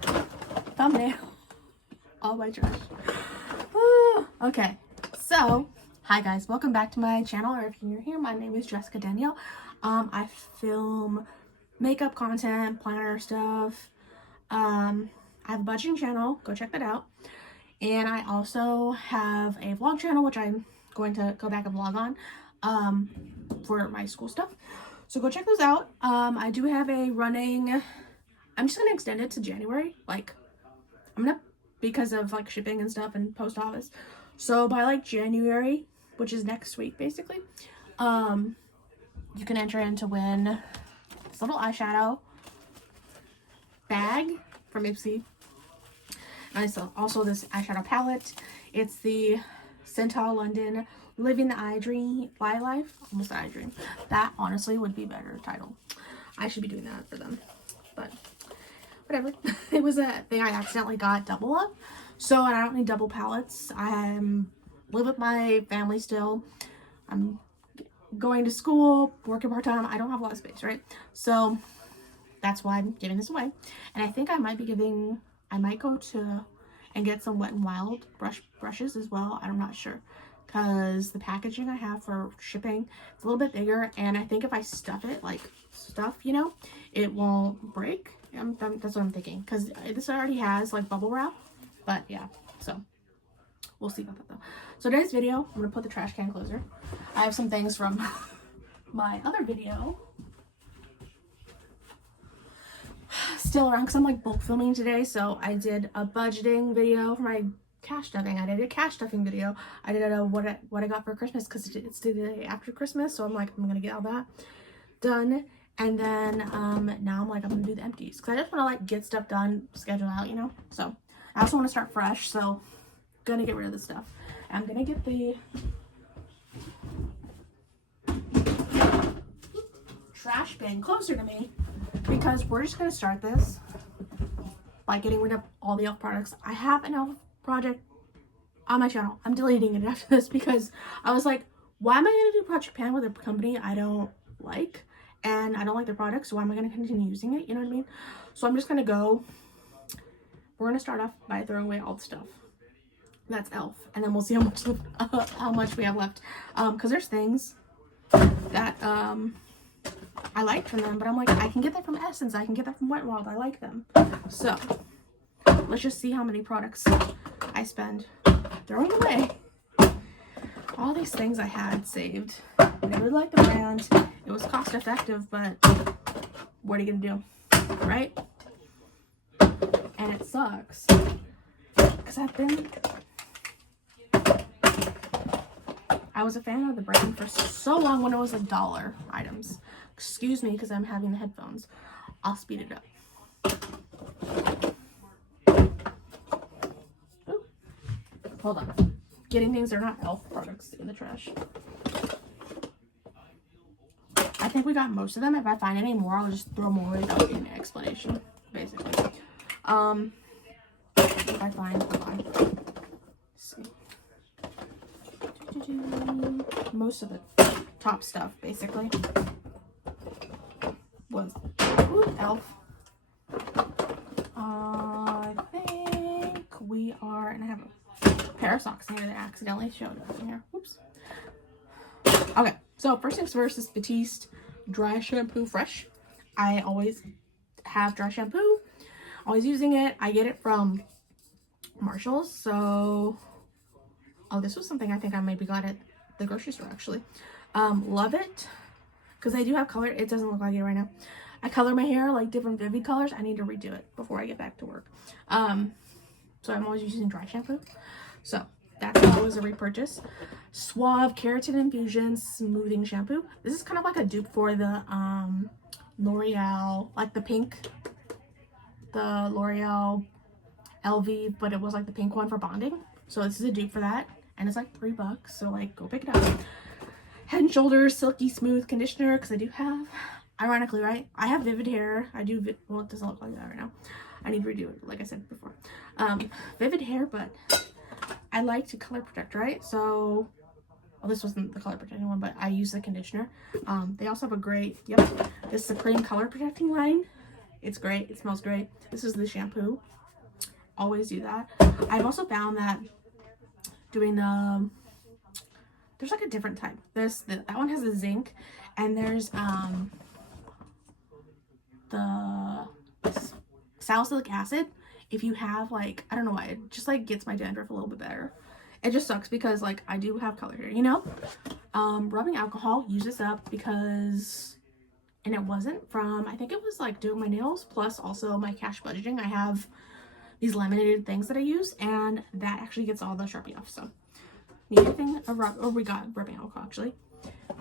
thumbnail. All my trash. Okay, so hi guys, welcome back to my channel, or if you're new here, my name is Jessica Danielle. I film makeup content, planner stuff. I have a budgeting channel, go check that out. And I also have a vlog channel, which I'm going to go back and vlog on for my school stuff. So go check those out. I do have a running, I'm just going to extend it to January. Like, I'm going to, because of like shipping and stuff and post office. So by like January, which is next week basically, you can enter in to win this little eyeshadow bag from Empties. And also this eyeshadow palette. It's the Central London Living the Eye Dream, Eye Life, almost the Eye Dream. That honestly would be a better title. I should be doing that for them, but whatever. It was a thing I accidentally got double of, so I don't need double palettes. I live with my family still. I'm going to school, working part-time. I don't have a lot of space, right? So that's why I'm giving this away. And I think I might go to and get some Wet n Wild brushes as well. I'm not sure, because the packaging I have for shipping, it's a little bit bigger, and I think if I stuff it like stuff, you know, it won't break. That's what I'm thinking, because this already has like bubble wrap. But yeah, so we'll see about that though. So today's video, I'm gonna put the trash can closer. I have some things from my other video still around, because I'm like bulk filming today. So I did a budgeting video for my cash stuffing. I did a cash stuffing video. I did a what I got for Christmas, because it's the day after Christmas. So I'm like, I'm gonna get all that done. And then now I'm like, I'm gonna do the empties, because I just want to like get stuff done, schedule out, you know. So I also want to start fresh, so gonna get rid of this stuff. I'm gonna get the trash bin closer to me, because we're just gonna start this by getting rid of all the e.l.f. products. I have an e.l.f. project on my channel. I'm deleting it after this, because I was like, why am I gonna do Project Pan with a company I don't like, and I don't like their products, so why am I gonna continue using it? You know what I mean? So I'm just gonna go, we're gonna start off by throwing away all the stuff that's e.l.f. and then we'll see how much we have left, because there's things that I like from them, but I'm like, I can get that from Essence, I can get that from Wet n Wild, I like them. So let's just see how many products I spend throwing away all these things I had saved. I never liked the brand, it was cost effective, but what are you gonna do, right? And it sucks, because I was a fan of the brand for so long when it was like dollar items. Excuse me, because I'm having the headphones. I'll speed it up. Ooh. Hold on. Getting things that are not e.l.f. products in the trash. I think we got most of them. If I find any more, I'll just throw them away without any explanation, basically. If I find, hold on. Let's see. Most of the top stuff basically was e.l.f. I think we are, and I have a pair of socks in here that accidentally showed up in here. Oops. Okay, so first things first is Batiste dry shampoo fresh. I always have dry shampoo, always using it. I get it from Marshalls. So this was something I think I maybe got at the grocery store actually. Love it, because I do have color. It doesn't look like it right now. I color my hair like different vivid colors. I need to redo it before I get back to work. So I'm always using dry shampoo. So that's always a repurchase. Suave Keratin Infusion Smoothing Shampoo. This is kind of like a dupe for the L'Oreal, like the pink, the L'Oreal LV, but it was like the pink one for bonding. So this is a dupe for that, and it's like $3, so like go pick it up. Head and Shoulders Silky Smooth Conditioner, because I do have, ironically, right, I have vivid hair. I do, well, it doesn't look like that right now. I need to redo it, like I said before. Vivid hair, but I like to color protect, right? So, well, this wasn't the color protecting one, but I use the conditioner. They also have a great, this Supreme color protecting line It's great. It smells great. This is the shampoo. Always do that. I've also found that doing there's like a different type. That one has the zinc, and there's the salicylic acid. If you have like, I don't know why, it just like gets my dandruff a little bit better. It just sucks because like I do have color hair, you know. Rubbing alcohol, use this up because, and it wasn't from, I think it was like doing my nails plus also my cash budgeting. I have these laminated things that I use, and that actually gets all the Sharpie off. So need anything, we got rubbing alcohol actually.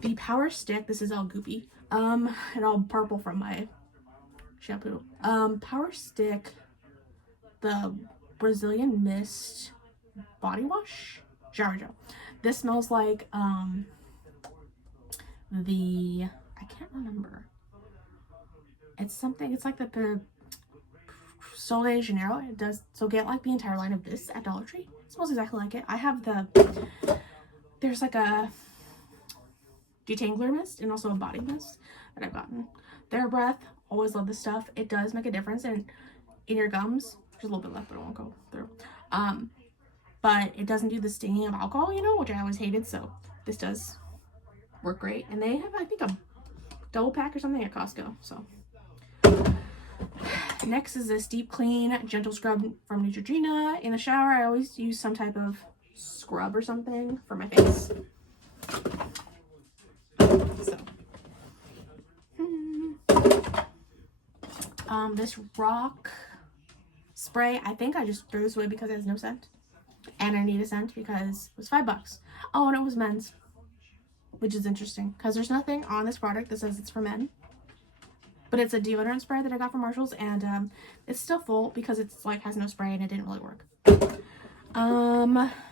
The Power Stick, this is all goopy, and all purple from my shampoo. Power Stick, the Brazilian Mist body wash, shower gel. This smells like I can't remember. It's something, it's like the Sol de Janeiro. It does, so get like the entire line of this at Dollar Tree. It smells exactly like it. I have there's like a detangler mist and also a body mist that I've gotten. Their Breath, always love this stuff. It does make a difference in your gums. There's a little bit left, but it won't go through. But it doesn't do the stinging of alcohol, you know, which I always hated. So this does work great. And they have, I think, a double pack or something at Costco. So next is this Deep Clean Gentle Scrub from Neutrogena. In the shower, I always use some type of scrub or something for my face. So this rock spray, I think I just threw this away because it has no scent, and I need a scent because it was $5. Oh, and it was men's, which is interesting because there's nothing on this product that says it's for men, but it's a deodorant spray that I got from Marshall's, and it's still full because it's like has no spray and it didn't really work.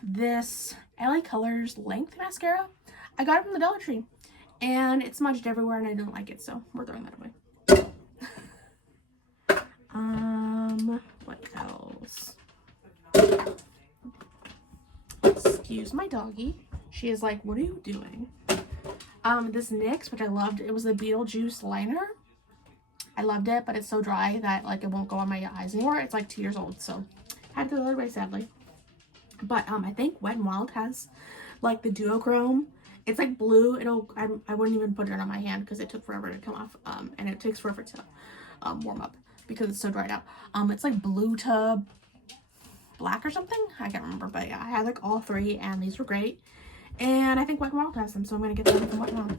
This LA Colors Length mascara, I got it from the Dollar Tree, and it smudged everywhere and I didn't like it, so we're throwing that away. What else? Excuse my doggy. She is like, what are you doing? This NYX, which I loved, it was the Beetlejuice liner. I loved it, but it's so dry that like it won't go on my eyes anymore. It's like 2 years old, so I had to throw it away, sadly. But I think Wet n Wild has like the duochrome. It's like blue. I wouldn't even put it on my hand because it took forever to come off, and it takes forever to warm up because it's so dried out. It's like blue to black or something. I can't remember, but yeah, I had like all three, and these were great. And I think Wet n Wild has them, so I'm gonna get them from Wet n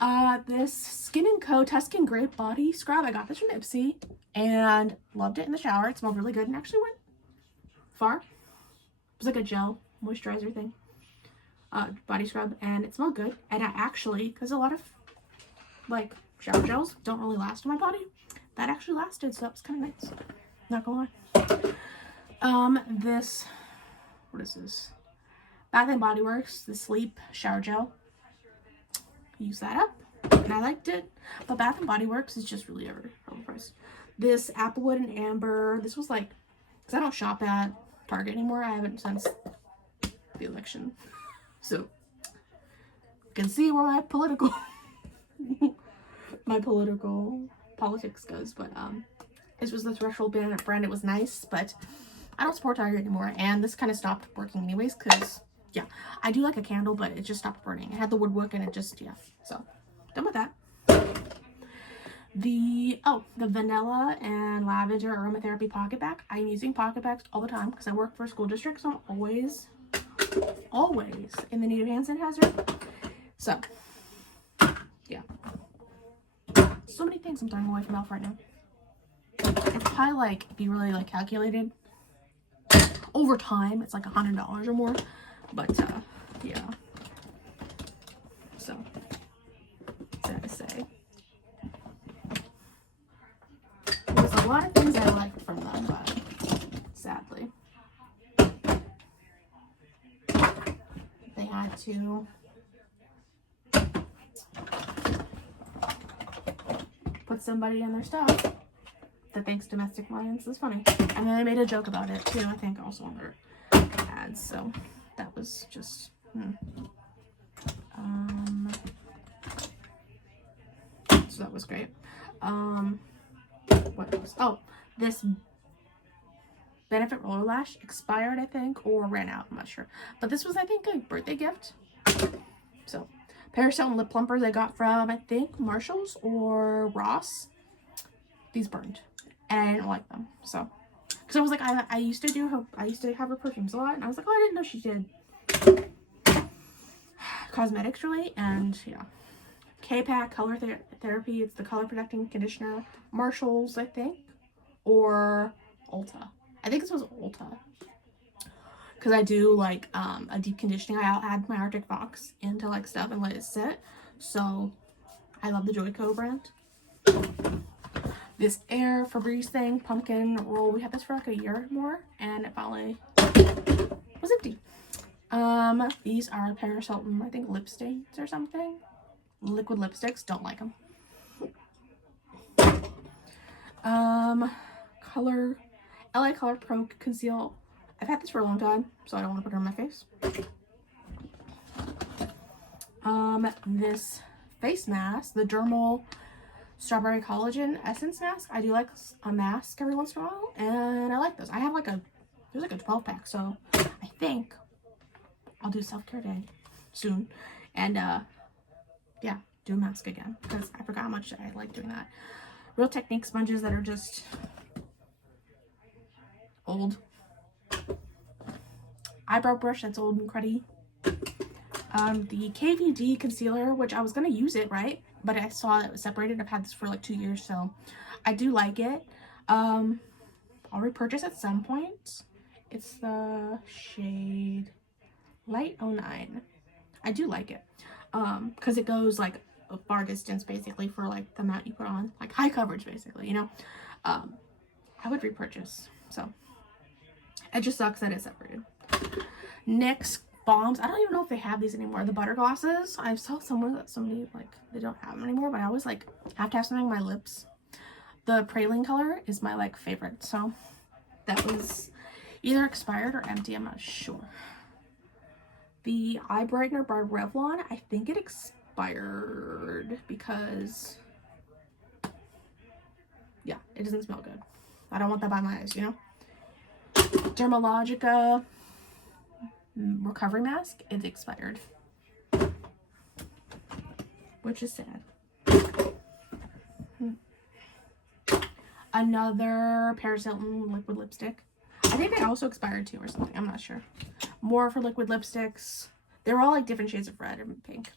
Wild. This Skin & Co. Tuscan Grape Body Scrub. I got this from Ipsy and loved it in the shower. It smelled really good and actually went far. It was like a gel moisturizer thing, body scrub, and it smelled good. And I actually, because a lot of like shower gels don't really last on my body, that actually lasted, so that was kind of nice. Not gonna lie. This, what is this? Bath & Body Works, the Sleep Shower Gel. Use that up, and I liked it. But Bath & Body Works is just really overpriced. This Applewood and Amber, this was like, because I don't shop at Target anymore. I haven't since the election. So, you can see where my political politics goes. But this was the Threshold brand. It was nice, but I don't support Target anymore. And this kind of stopped working anyways, because yeah, I do like a candle, but it just stopped burning. It had the woodwork and it just, yeah. So, done with that. The vanilla and lavender aromatherapy pocket bag. I'm using pocket bags all the time because I work for a school district, so I'm always in the need of hand sanitizer. So, yeah. So many things I'm throwing away from Elf right now. It's probably like, if you really like calculated over time, it's like $100 or more. But yeah. So, sad to say. There's a lot of things I liked from them, but sadly, they had to put somebody in their stuff that thinks domestic violence is funny. And then they made a joke about it too, I think, also on their ads. So that was just so that was great. What else? Oh, this Benefit Roller Lash expired, I think, or ran out. I'm not sure. But this was, I think, a birthday gift. So, Paris Hilton lip plumpers I got from, I think, Marshall's or Ross. These burned. And I didn't like them. So, because I was like, I used to have her perfumes a lot. And I was like, oh, I didn't know she did cosmetics really. And yeah. K-Pack Color Therapy. It's the color protecting conditioner. Marshall's, I think. Or Ulta. I think this was Ulta. Because I do like a deep conditioning. I'll add my Arctic Fox into like stuff and let it sit. So I love the Joico brand. This Air Febreze thing, pumpkin roll. We had this for like a year or more, and it finally was empty. These are Paris Hilton, I think, lip stains or something. Liquid lipsticks. Don't like them. LA Color Pro Conceal. I've had this for a long time, so I don't want to put it on my face. This face mask, the Dermal Strawberry Collagen Essence Mask. I do like a mask every once in a while, and I like this. I have like there's like a 12 pack, so I think I'll do self-care day soon, and yeah, do a mask again, because I forgot how much I like doing that. Real Technique sponges that are just old. Eyebrow brush that's old and cruddy. The KVD concealer, which I was gonna use it, right? But I saw it was separated. I've had this for like 2 years, so I do like it. I'll repurchase at some point. It's the shade Light 09. I do like it. Because it goes like a far distance basically for like the amount you put on. Like high coverage basically, you know? I would repurchase. So it just sucks that it's separated. NYX balms. I don't even know if they have these anymore. The butter glosses. I saw somewhere that somebody like they don't have them anymore, but I always like have to have something on my lips. The praline color is my like favorite. So that was either expired or empty. I'm not sure. The eye brightener by Revlon. I think it expired because yeah, it doesn't smell good. I don't want that by my eyes, you know. Dermalogica recovery mask. It's expired, which is sad. Another Paris Hilton liquid lipstick. I think they also expired too or something. I'm not sure. More for liquid lipsticks. They're all like different shades of red and pink.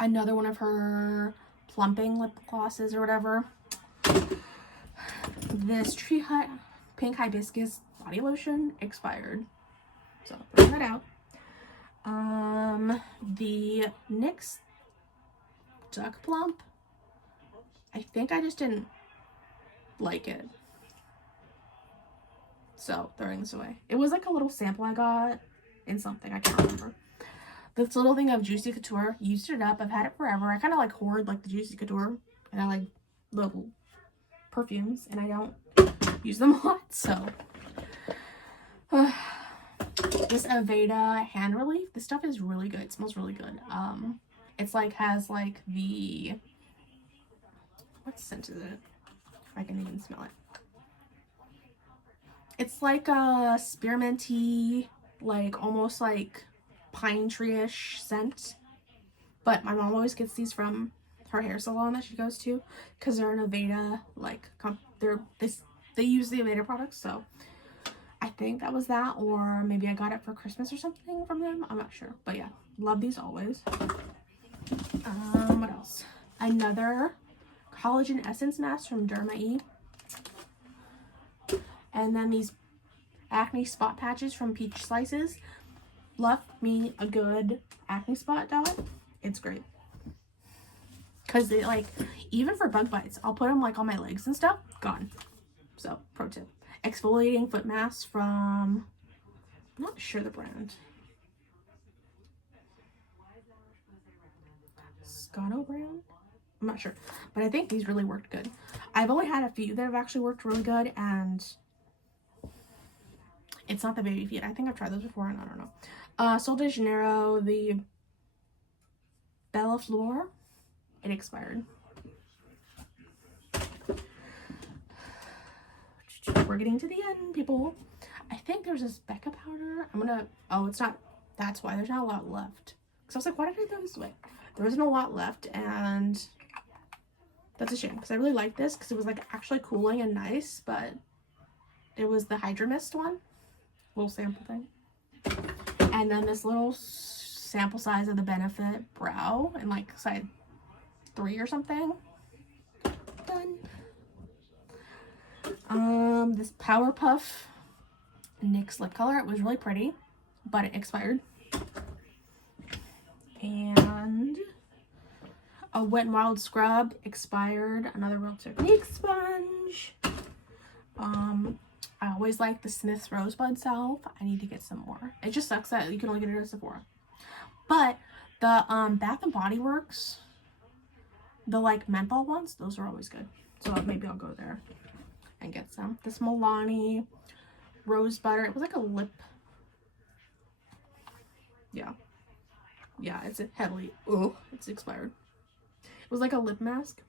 Another one of her plumping lip glosses or whatever. This Tree Hut Pink Hibiscus body lotion expired. So bring that out. The NYX Duck Plump. I think I just didn't like it. So throwing this away. It was like a little sample I got in something. I can't remember. This little thing of Juicy Couture. Used it up. I've had it forever. I kind of like hoard like the Juicy Couture. And I like little perfumes. And I don't use them a lot. So this Aveda hand relief. This stuff is really good. It smells really good. It's like has like the, what scent is it? If I can even smell it. It's like a spearminty, like almost like pine tree-ish scent. But my mom always gets these from her hair salon that she goes to, because they're an Aveda, like they use the Aveda products. So I think that was that, or maybe I got it for Christmas or something from them. I'm not sure, but yeah, love these always. What else? Another collagen essence mask from Derma E. And then these acne spot patches from Peach Slices. Love me a good acne spot dot. It's great. Because they like, even for bug bites, I'll put them like on my legs and stuff. Gone. So, pro tip. Exfoliating foot mask from, I'm not sure the brand. Scotto brand? I'm not sure. But I think these really worked good. I've only had a few that have actually worked really good, and it's not the baby feet. I think I've tried those before and I don't know. Sol de Janeiro, the Bella Flor. It expired. we're getting to the end, people. I think there's this Becca powder. Oh, it's not. That's why there's not a lot left. Because I was like, why did I throw this away? There isn't a lot left, and that's a shame. Because I really liked this because it was like actually cooling and nice, but it was the Hydra Mist one. Little sample thing. And then this little sample size of the Benefit Brow in like size 3 or something. Done. This Powerpuff NYX lip color. It was really pretty, but it expired. And a Wet n Wild scrub expired. Another Real Technique sponge. I always like the Smith's Rosebud Salve. I need to get some more. It just sucks that you can only get it at Sephora. But the Bath and Body Works, the like menthol ones, those are always good. So maybe I'll go there and get some. This Milani Rose Butter. It was like a lip. Yeah. Yeah, it's heavily. Oh, it's expired. It was like a lip mask.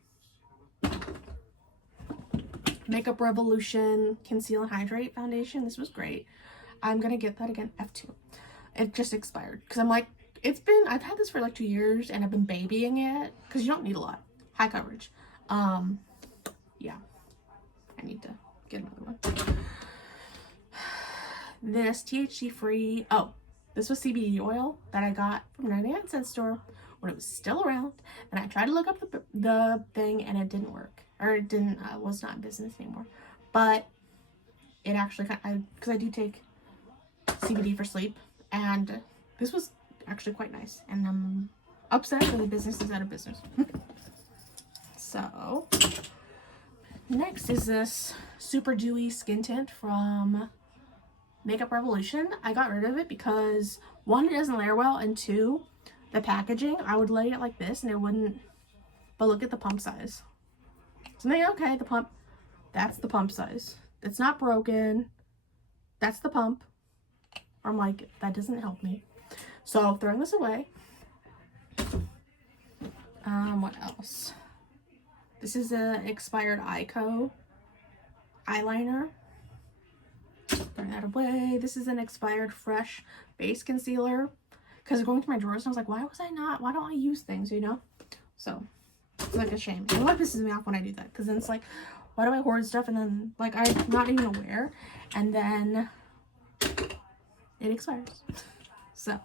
Makeup Revolution Conceal and Hydrate Foundation. This was great. I'm gonna get that again. F2. It just expired because I'm like, I've had this for like 2 years and I've been babying it because you don't need a lot. High coverage. Yeah. I need to get another one. This THC free. Oh, this was CBD oil that I got from 99-cent store when it was still around, and I tried to look up the thing and it didn't work, or it didn't was not in business anymore. But it actually because I do take CBD for sleep, and this was actually quite nice, and I'm upset that the business is out of business. So next is this super dewy skin tint from Makeup Revolution. I got rid of it because 1, it doesn't layer well, and 2, the packaging, I would lay it like this and it wouldn't. But look at the pump size. So I'm like, okay, the pump, that's the pump size. It's not broken. That's the pump. I'm like, that doesn't help me. So throwing this away. What else? This is an expired Ico eyeliner. Throwing that away. This is an expired Fresh base concealer. Because going through my drawers, and I was like, why don't I use things, you know? So it's like a shame. And what pisses me off when I do that, because then it's like, why do I hoard stuff and then like I'm not even aware, and then it expires. So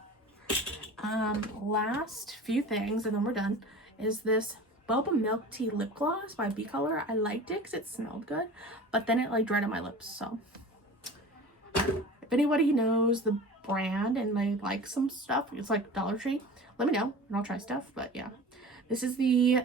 last few things and then we're done is this Boba Milk Tea lip gloss by B Color. I liked it because it smelled good, but then it like dried on my lips. So if anybody knows the brand and they like some stuff, it's like Dollar Tree, let me know and I'll try stuff. But yeah, this is the